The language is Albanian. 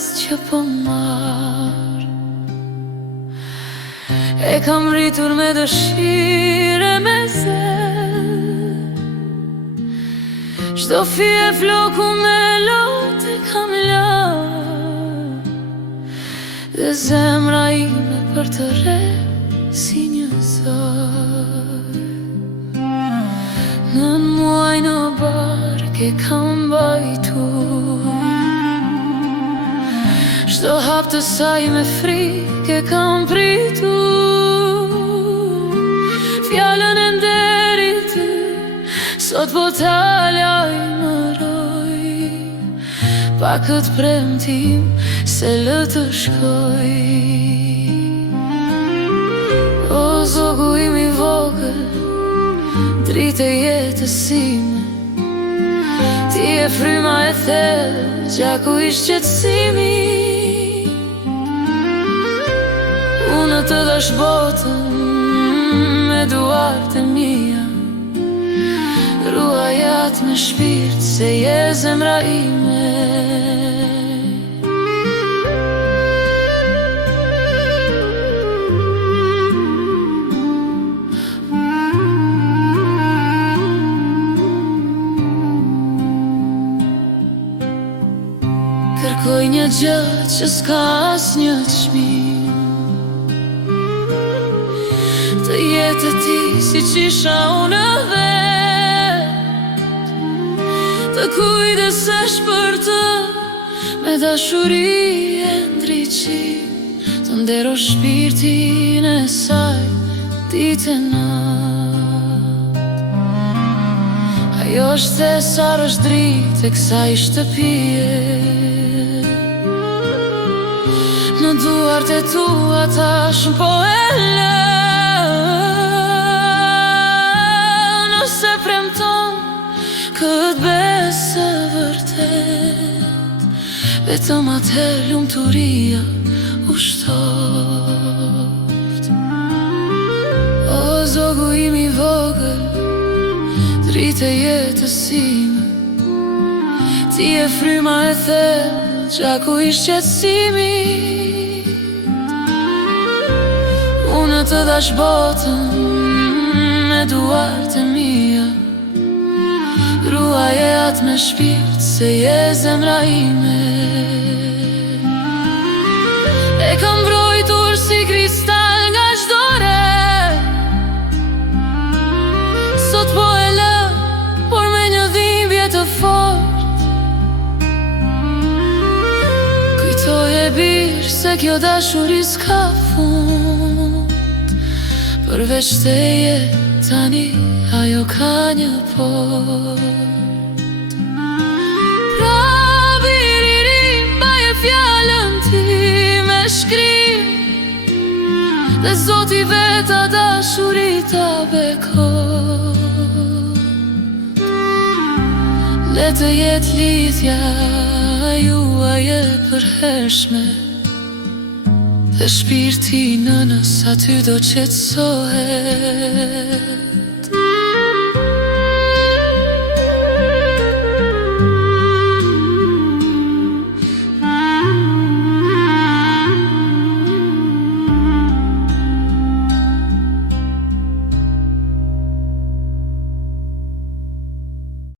që po marr. E kam rritur me dëshire me zel, çdo fije floku me lotë kam lar, dhe zemra ime për të re si një zor. Nën muaj në bark e kam bajtur, çdo hap të saj me frikë e kam pritur. Fjallën e nderit ty, sot po ta lajmëroj, pa këtë premtim se lë të shkoj. O zogu im i vogël, dritë e jetës ime, ti e fryma e thellë, gjaku i shqetësimi. Unë të dash botën me duart e mia, ruajat me shpirt se je zemra ime. Kërkoj një gjë që s'ka asnjë çmim, të jetë ti si që isha unë vet, të kujdesesh për të me dashuri e ndriqim, të ndero shpirtin e saj ditë e natë. Ajo shtesar është dritë e kësaj shtëpie, në duart e tua tashmë po e lë. Nëse premton këtë besë vërtet, vetëm atëherë lumturia u shtot. O zogu im i vogël, dritë e jetës ime, ti e fryma e thellë, gjaku i shqetësimit. Unë të dash botën me duart e mia, ruaje atë me shpirt se je zemra ime. E kam mbrojtur si kristal nga çdo re, sot po e lë, por me një dhimbje të fort. Kujtoj e birë se kjo dashuri s'ka fund, përveç teje tani ajo ka një port. Pra biriri baje fjallën ti me shkrim, dhe Zoti veta dashuri ta bekon. Le të jetë lidhja juaj e përhershme, dhe shpirti nënës aty do qetësohet.